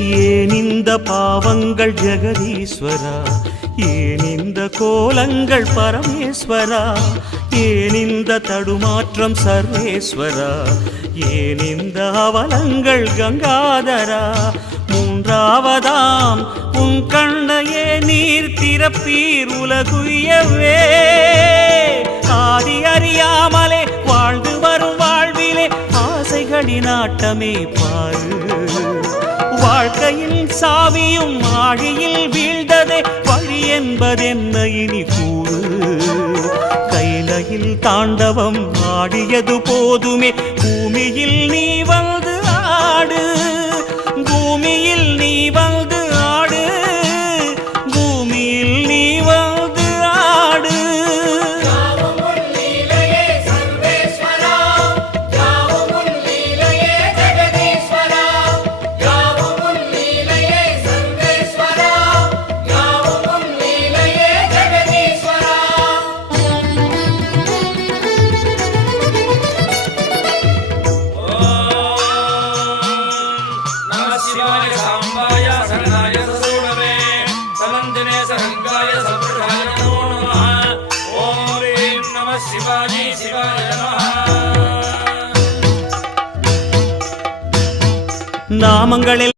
ஏன் இந்த பாவங்கள் ஜெகதீஸ்வரா, ஏன் இந்த கோலங்கள் பரமேஸ்வரா, ஏன் இந்த தடுமாற்றம் சர்வேஸ்வரா, ஏன் இந்த அவலங்கள் கங்காதரா. மூன்றாவதாம் உன் கண்ணையே நீர் திறப்பீர் உலகுயவே. ஆதி அறியாமலே வாழ்ந்து வரும் வாழ்விலே ஆசைகளின் ஆட்டமே பாரு. வாழ்க்கையின் சாவியும் ஆழியில் வீழ்ந்ததே, வழி என்பதென்ன இனி கூறு. கைலையில் தாண்டவம் ஆடியது போதுமே, பூமியில் நீ வந்து ஆடு. பூமியில் நீ வந்து ஆடு, பூமியில் நீ வந்து ஆடு. நாமங்களில்